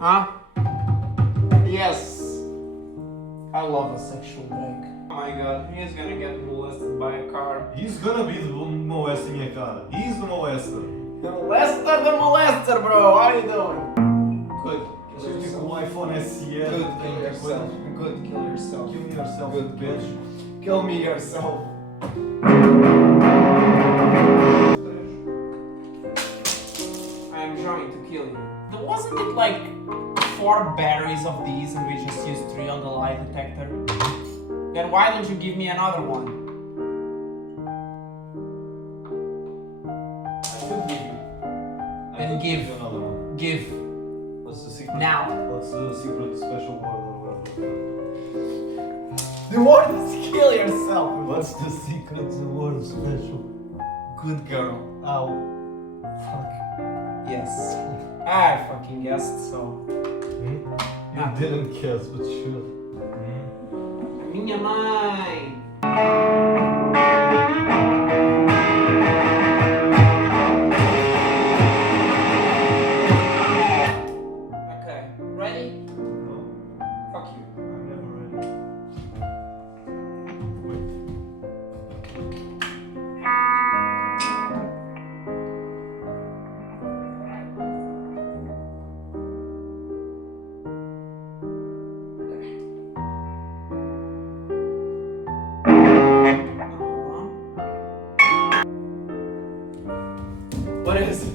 Huh? Yes. I love a sexual break. Oh my god, he is gonna get molested by a car. He's gonna be the molester, minha cara. He's the molester. The molester, bro. How you doing? Good. Kill yourself. O iPhone SE. Good. Kill yourself. Good. Kill yourself. Kill me yourself, Good. bitch. Kill me yourself. I'm trying to kill you. Wasn't it like 4 batteries of these and we just used 3 on the lie detector? Then why don't you give me another one? I could give you. Then give. Another one. Give. What's the secret? Now. What's the secret special word or whatever? The word is kill yourself. What's the secret word special? Good girl. Ow. Fuck. Yes. I fucking guessed, so. You didn't guess, but sure. Minha mãe. Okay, ready? No, Fuck you. I'm never ready. What is it?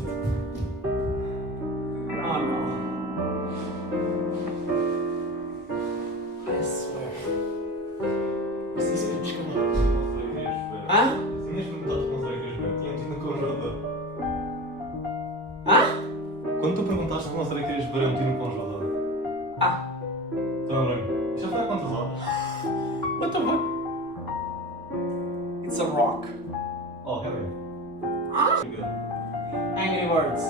Oh no. I swear. Preciso de descamar. Hã? Tinhas perguntado com os orejas bem, tinham tido no congelador. Hã? Quando tu perguntaste com os orejas bem, tinha no congelador. Ah. Então, lembra? Já foi há quantas horas? What the fuck? It's a rock. Oh, hell yeah. Ah? Good. Angry words.